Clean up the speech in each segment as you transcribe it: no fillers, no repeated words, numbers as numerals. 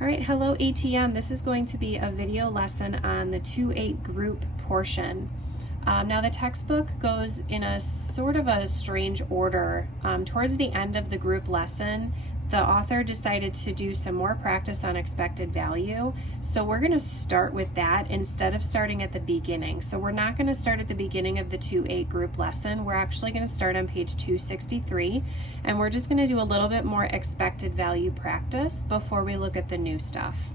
All right, hello ATM. This is going to be a video lesson on the 2-8 group portion. Now the textbook goes in a sort of a strange order. Towards the end of the group lesson, the author decided to do some more practice on expected value. So we're going to start with that instead of starting at the beginning. So we're not going to start at the beginning of the 2-8 group lesson. We're actually going to start on page 263, and we're just going to do a little bit more expected value practice before we look at the new stuff.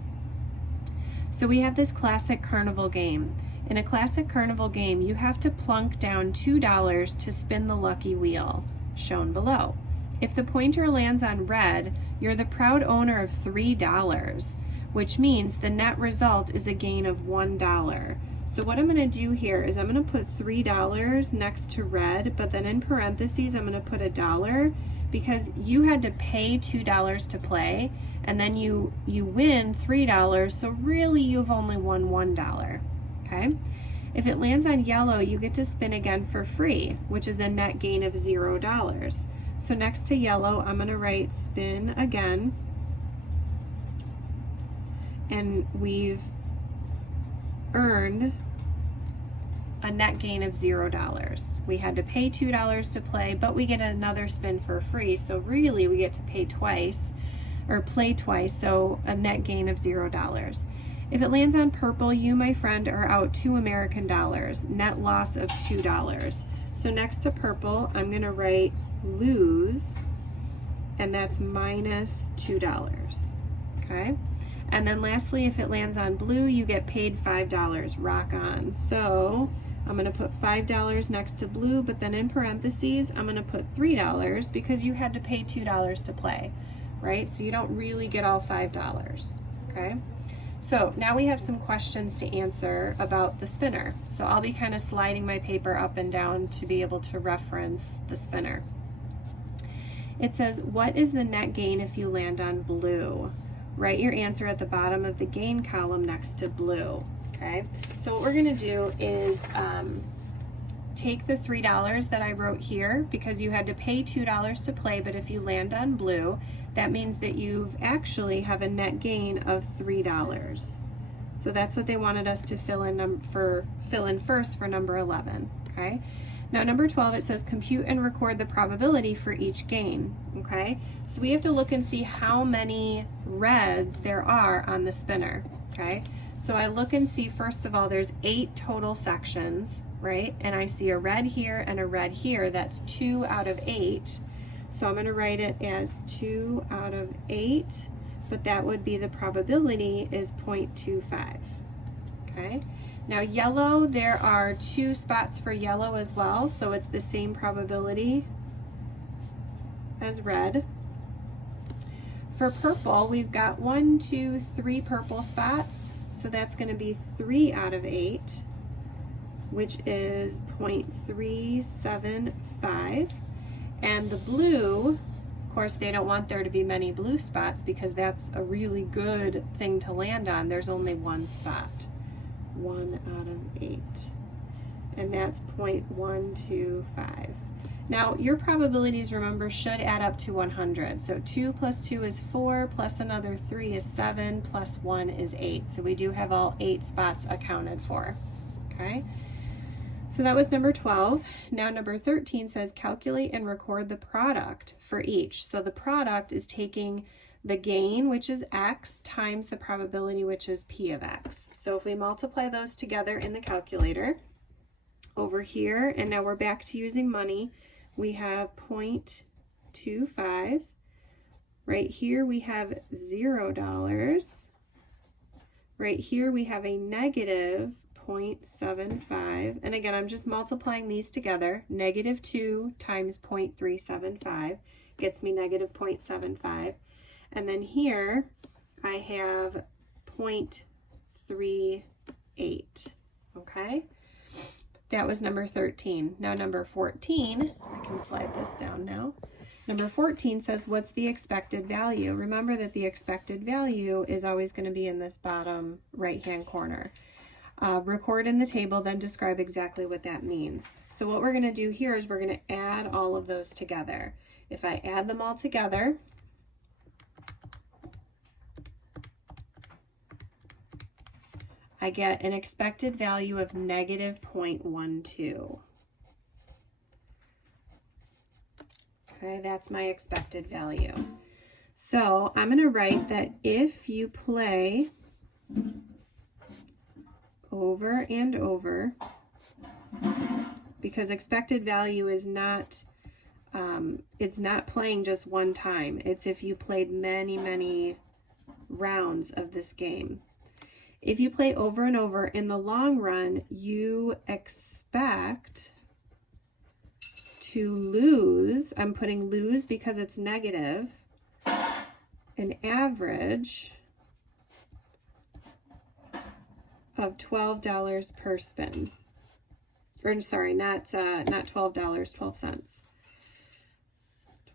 So we have this classic carnival game. In a classic carnival game, you have to plunk down $2 to spin the lucky wheel, shown below. If the pointer lands on red, you're the proud owner of $3, which means the net result is a gain of $1. So what I'm going to do here is I'm going to put $3 next to red, but then in parentheses I'm going to put $1 because you had to pay $2 to play, and then you win $3, so really you've only won $1. Okay? If it lands on yellow, you get to spin again for free, which is a net gain of $0. So next to yellow, I'm going to write spin again, and we've earned a net gain of $0. We had to pay $2 to play, but we get another spin for free, so really we get to pay twice, or play twice, so a net gain of $0. If it lands on purple, you, my friend, are out $2 American, net loss of $2. So next to purple, I'm going to write lose, and that's minus $2. Okay? And then lastly, if it lands on blue, you get paid $5. Rock on. So I'm going to put $5 next to blue, but then in parentheses, I'm going to put $3 because you had to pay $2 to play, right? So you don't really get all $5. Okay? So now we have some questions to answer about the spinner. So I'll be kind of sliding my paper up and down to be able to reference the spinner. It says, what is the net gain if you land on blue? Write your answer at the bottom of the gain column next to blue. Okay, so what we're going to do is take the $3 that I wrote here because you had to pay $2 to play, but if you land on blue, that means that you've actually have a net gain of $3. So that's what they wanted us to fill in first for number 11. Okay. Now number 12, it says compute and record the probability for each gain. Okay, so we have to look and see how many reds there are on the spinner. Okay, so I look and see, first of all, there's 8 total sections, right? And I see a red here and a red here. That's 2 out of 8. So I'm going to write it as 2 out of 8, but that would be the probability is 0.25. Okay. Now yellow, there are 2 spots for yellow as well, so it's the same probability as red. For purple, we've got 1, 2, 3 purple spots, so that's going to be 3 out of 8, which is 0.375. And the blue, of course, they don't want there to be many blue spots because that's a really good thing to land on. There's only 1 spot. 1 out of 8, and that's 0.125. Now your probabilities, remember, should add up to 100. So 2 plus 2 is 4, plus another 3 is 7, plus 1 is 8. So we do have all 8 spots accounted for. Okay, so that was number 12. Now number 13 says calculate and record the product for each. So the product is taking the gain, which is x, times the probability, which is p of x. So if we multiply those together in the calculator over here, and now we're back to using money, we have 0.25. Right here we have $0. Right here we have a negative 0.75. And again, I'm just multiplying these together. Negative 2 times 0.375 gets me negative 0.75. And then here I have 0.38, okay? That was number 13. Now number 14, I can slide this down now. Number 14 says, what's the expected value? Remember that the expected value is always going to be in this bottom right-hand corner. Record in the table, then describe exactly what that means. So what we're going to do here is we're going to add all of those together. If I add them all together, I get an expected value of negative 0.12. Okay, that's my expected value. So I'm going to write that if you play over and over, because expected value is not, it's not playing just one time. It's if you played many, many rounds of this game. If you play over and over, in the long run, you expect to lose, I'm putting lose because it's negative, an average of $12 per spin. Or sorry, not $12, 12 cents.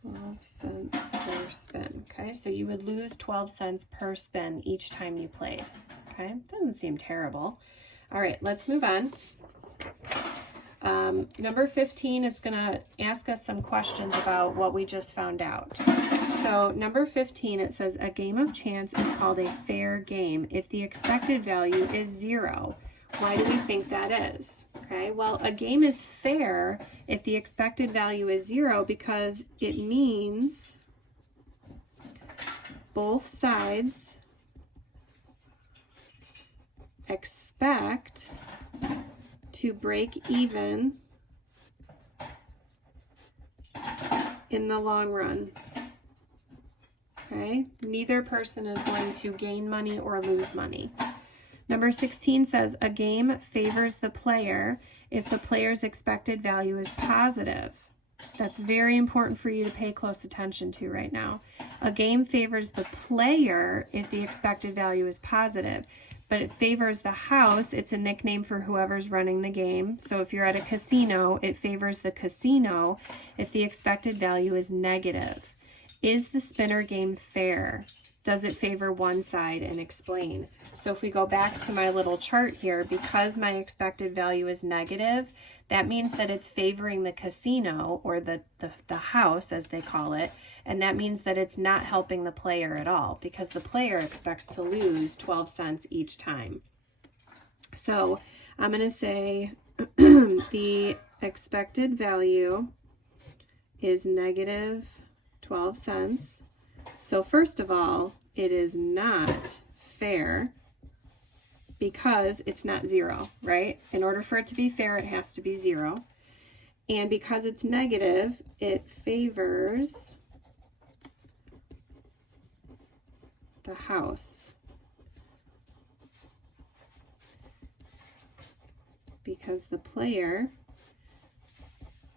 12 cents per spin. Okay, so you would lose 12 cents per spin each time you played. Okay, doesn't seem terrible. All right, let's move on. Number 15, it's going to ask us some questions about what we just found out. So number 15, it says a game of chance is called a fair game if the expected value is 0. Why do we think that is? Okay, well, a game is fair if the expected value is 0 because it means both sides expect to break even in the long run. Okay, neither person is going to gain money or lose money. Number 16 says a game favors the player if the player's expected value is positive. That's very important for you to pay close attention to right now. A game favors the player if the expected value is positive, but it favors the house. It's a nickname for whoever's running the game. So if you're at a casino, it favors the casino if the expected value is negative. Is the spinner game fair? Does it favor one side? And explain. So if we go back to my little chart here, because my expected value is negative, that means that it's favoring the casino, or the house as they call it, and that means that it's not helping the player at all because the player expects to lose 12 cents each time. So I'm going to say the expected value is negative 12 cents. So first of all, it is not fair because it's not 0, right? In order for it to be fair, it has to be 0. And because it's negative, it favors the house. Because the player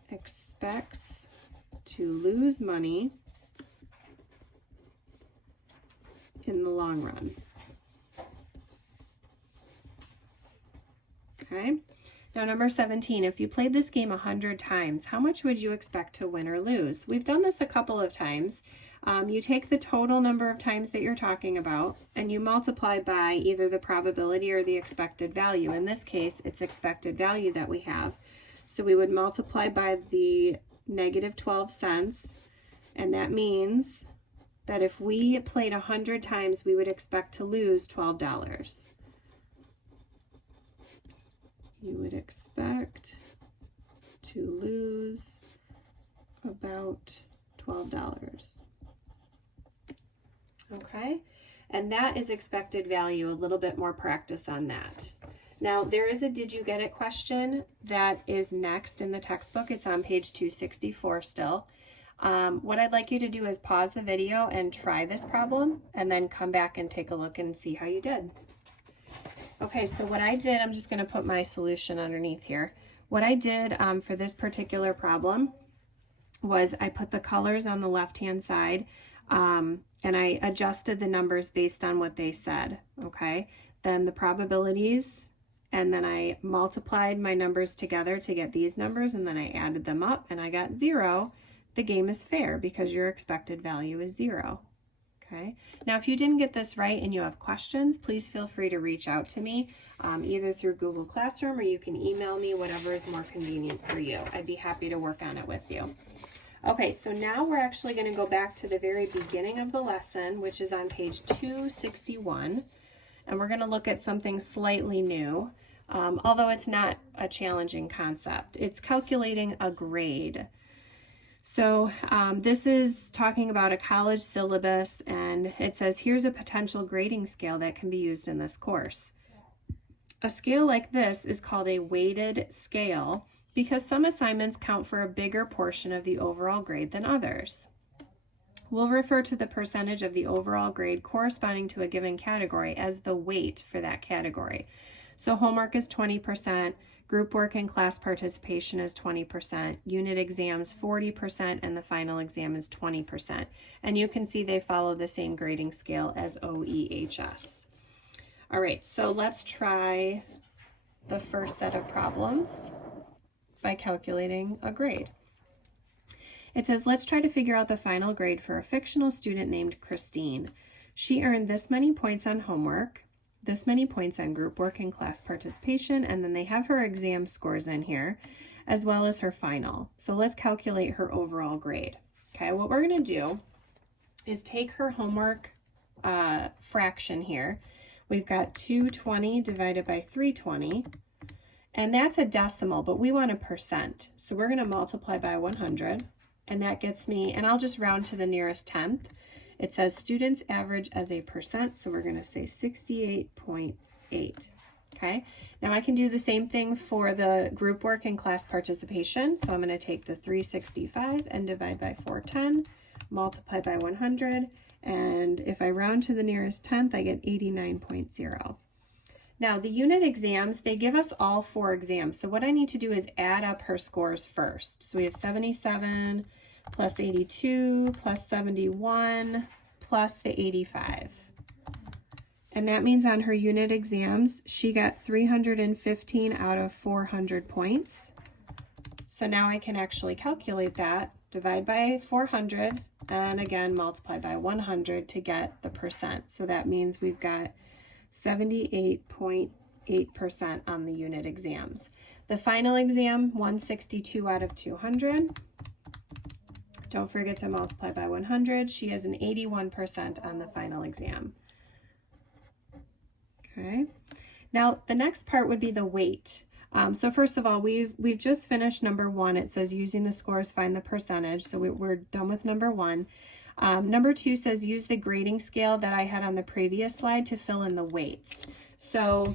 expects to lose money in the long run. Okay, now number 17, if you played this game 100 times, how much would you expect to win or lose? We've done this a couple of times. You take the total number of times that you're talking about and you multiply by either the probability or the expected value. In this case, it's expected value that we have. So we would multiply by the negative 12 cents, and that means that if we played 100 times, we would expect to lose $12. You would expect to lose about $12. Okay, and that is expected value. A little bit more practice on that. Now, there is a did you get it question that is next in the textbook. It's on page 264 still. What I'd like you to do is pause the video and try this problem and then come back and take a look and see how you did. Okay, so what I did, I'm just going to put my solution underneath here. What I did for this particular problem was I put the colors on the left-hand side and I adjusted the numbers based on what they said, okay? Then the probabilities, and then I multiplied my numbers together to get these numbers, and then I added them up and I got 0. The game is fair because your expected value is 0. Okay. Now, if you didn't get this right and you have questions, please feel free to reach out to me either through Google Classroom, or you can email me, whatever is more convenient for you. I'd be happy to work on it with you. Okay, so now we're actually going to go back to the very beginning of the lesson, which is on page 261. and we're going to look at something slightly new, although it's not a challenging concept. It's calculating a grade. So this is talking about a college syllabus, and it says here's a potential grading scale that can be used in this course. A scale like this is called a weighted scale because some assignments count for a bigger portion of the overall grade than others. We'll refer to the percentage of the overall grade corresponding to a given category as the weight for that category. So homework is 20%, group work and class participation is 20%, unit exams 40%, and the final exam is 20%. And you can see they follow the same grading scale as OEHS. All right, so let's try the first set of problems by calculating a grade. It says, let's try to figure out the final grade for a fictional student named Christine. She earned this many points on homework, this many points on group work and class participation, and then they have her exam scores in here, as well as her final. So let's calculate her overall grade. Okay, what we're going to do is take her homework fraction here. We've got 220 divided by 320, and that's a decimal, but we want a percent. So we're going to multiply by 100. And that gets me, and I'll just round to the nearest tenth. It says students average as a percent, so we're going to say 68.8. Okay, now I can do the same thing for the group work and class participation. So I'm going to take the 365 and divide by 410, multiply by 100, and if I round to the nearest tenth, I get 89.0. Now the unit exams, they give us all 4 exams. So what I need to do is add up her scores first. So we have 77 plus 82 plus 71 plus the 85. And that means on her unit exams, she got 315 out of 400 points. So now I can actually calculate that, divide by 400, and again, multiply by 100 to get the percent. So that means we've got 78.8% on the unit exams. The final exam, 162 out of 200. Don't forget to multiply by 100. She has an 81% on the final exam. Okay. Now the next part would be the weight. So first of all, we've just finished number 1. It says using the scores, find the percentage. So we're done with number 1. Number 2 says use the grading scale that I had on the previous slide to fill in the weights. So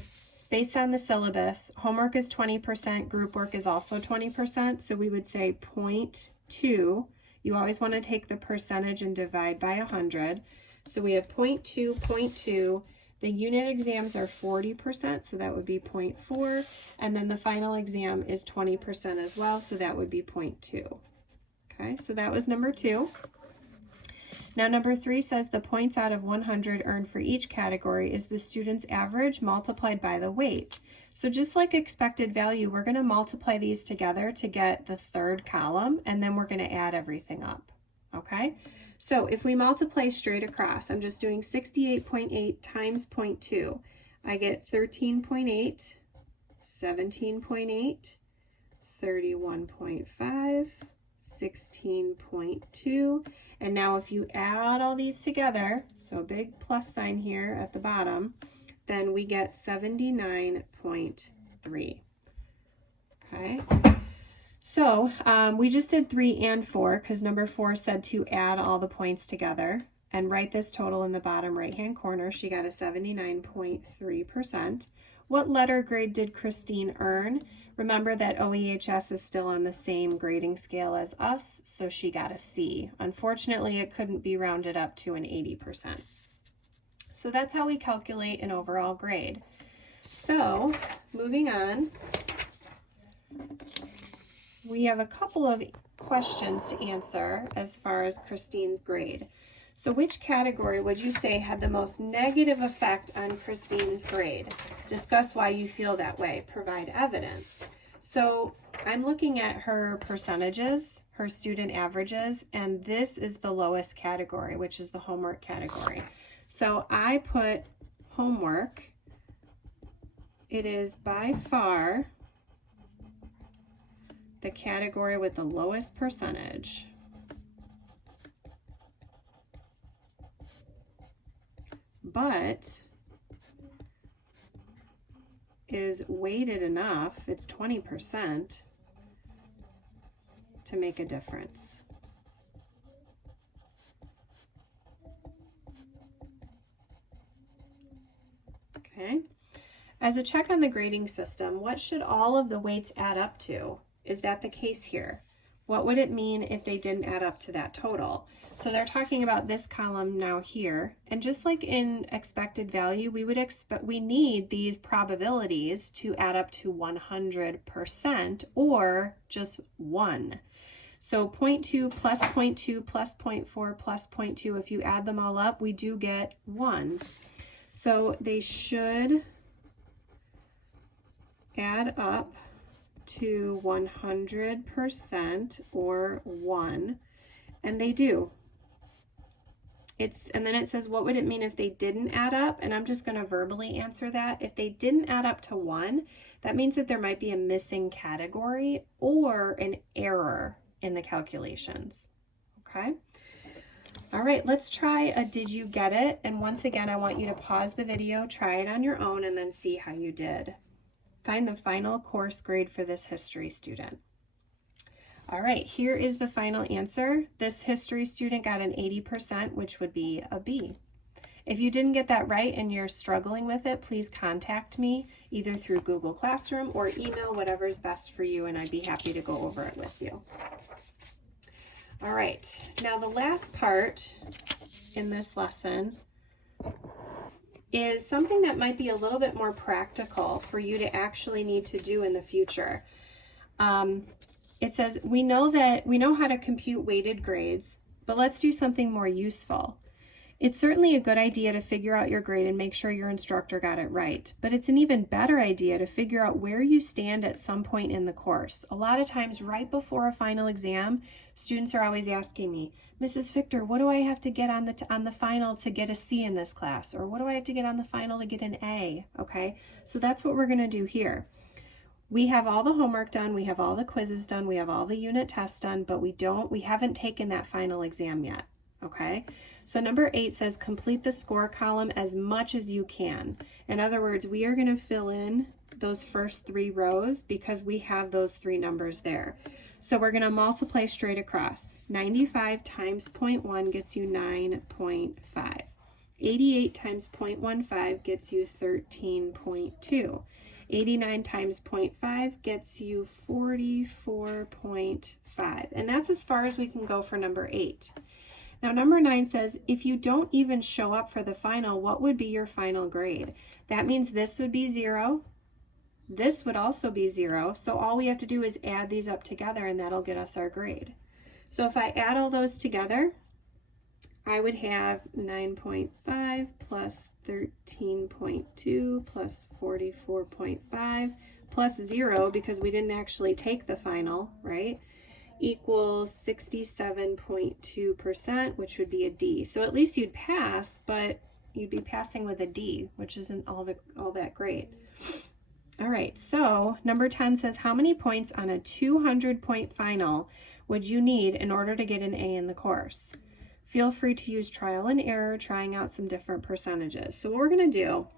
based on the syllabus, homework is 20%, group work is also 20%. So we would say 0.2. You always want to take the percentage and divide by 100. So we have 0.2, 0.2. The unit exams are 40%, so that would be 0.4. And then the final exam is 20% as well, so that would be 0.2. Okay, so that was number 2. Now number 3 says the points out of 100 earned for each category is the student's average multiplied by the weight. So just like expected value, we're going to multiply these together to get the third column, and then we're going to add everything up. Okay, so if we multiply straight across, I'm just doing 68.8 times 0.2. I get 13.8, 17.8, 31.5, 16.2, and now if you add all these together, so a big plus sign here at the bottom, then we get 79.3. Okay, so we just did 3 and 4 because number 4 said to add all the points together and write this total in the bottom right hand corner. She got a 79.3%. What letter grade did Christine earn? Remember that OEHS is still on the same grading scale as us, so she got a C. Unfortunately, it couldn't be rounded up to an 80%. So that's how we calculate an overall grade. So moving on, we have a couple of questions to answer as far as Christine's grade. So which category would you say had the most negative effect on Christine's grade? Discuss why you feel that way. Provide evidence. So I'm looking at her percentages, her student averages, and this is the lowest category, which is the homework category. So I put homework. It is by far the category with the lowest percentage. But is weighted enough, it's 20%, to make a difference. Okay. As a check on the grading system, what should all of the weights add up to? Is that the case here? What would it mean if they didn't add up to that total? So they're talking about this column now here, and just like in expected value, we need these probabilities to add up to 100% or just 1. So 0.2 plus 0.2 plus 0.4 plus 0.2, if you add them all up, we do get 1. So they should add up to 100% or 1, and they do. And then it says, what would it mean if they didn't add up? And I'm just going to verbally answer that. If they didn't add up to 1, that means that there might be a missing category or an error in the calculations. Okay? All right, let's try a did you get it? And once again, I want you to pause the video, try it on your own, and then see how you did. Find the final course grade for this history student. All right, here is the final answer. This history student got an 80%, which would be a B. If you didn't get that right and you're struggling with it, please contact me either through Google Classroom or email, whatever's best for you, and I'd be happy to go over it with you. All right, now the last part in this lesson is something that might be a little bit more practical for you to actually need to do in the future. It says, we know how to compute weighted grades, but let's do something more useful. It's certainly a good idea to figure out your grade and make sure your instructor got it right, but it's an even better idea to figure out where you stand at some point in the course. A lot of times right before a final exam, students are always asking me, Mrs. Fichter, what do I have to get on the final to get a C in this class? Or what do I have to get on the final to get an A? Okay, so that's what we're going to do here. We have all the homework done, we have all the quizzes done, we have all the unit tests done, but we haven't taken that final exam yet. Okay, so number 8 says complete the score column as much as you can. In other words, we are going to fill in those first 3 rows because we have those 3 numbers there. So we're going to multiply straight across. 95 times 0.1 gets you 9.5. 88 times 0.15 gets you 13.2. 89 times 0.5 gets you 44.5. And that's as far as we can go for number 8. Now number 9 says, if you don't even show up for the final, what would be your final grade? That means this would be 0. This would also be 0. So all we have to do is add these up together and that'll get us our grade. So if I add all those together, I would have 9.5 plus 13.2 plus 44.5 plus 0 because we didn't actually take the final, right? Equals 67.2%, which would be a D. So at least you'd pass, but you'd be passing with a D, which isn't all that great. All right, so number 10 says, how many points on a 200-point final would you need in order to get an A in the course? Feel free to use trial and error, trying out some different percentages. So what we're going to do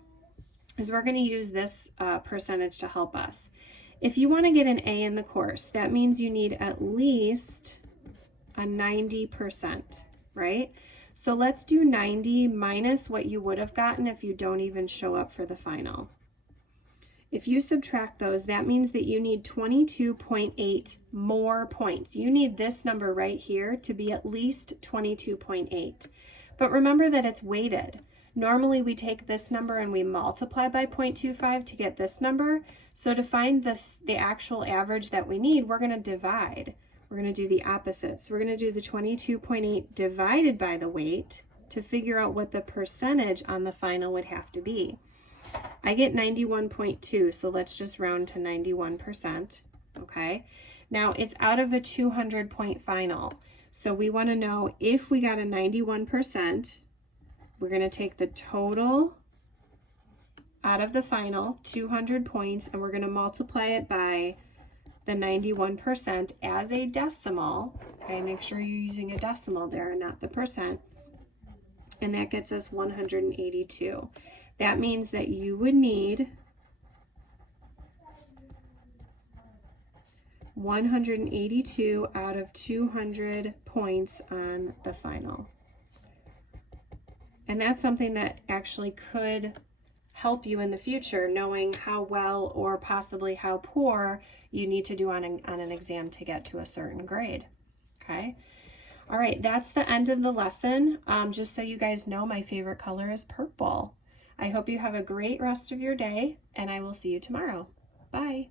is we're going to use this percentage to help us. If you want to get an A in the course, that means you need at least a 90%, right? So let's do 90 minus what you would have gotten if you don't even show up for the final. If you subtract those, that means that you need 22.8 more points. You need this number right here to be at least 22.8. But remember that it's weighted. Normally we take this number and we multiply by 0.25 to get this number. So to find the actual average that we need, we're going to divide. We're going to do the opposite. So we're going to do the 22.8 divided by the weight to figure out what the percentage on the final would have to be. I get 91.2, so let's just round to 91%, okay? Now, it's out of a 200-point final, so we want to know if we got a 91%, we're going to take the total out of the final, 200 points, and we're going to multiply it by the 91% as a decimal, okay? Make sure you're using a decimal there and not the percent, and that gets us 182. That means that you would need 182 out of 200 points on the final. And that's something that actually could help you in the future, knowing how well or possibly how poor you need to do on an exam to get to a certain grade. Okay. All right, that's the end of the lesson. Just so you guys know, my favorite color is purple. I hope you have a great rest of your day, and I will see you tomorrow. Bye.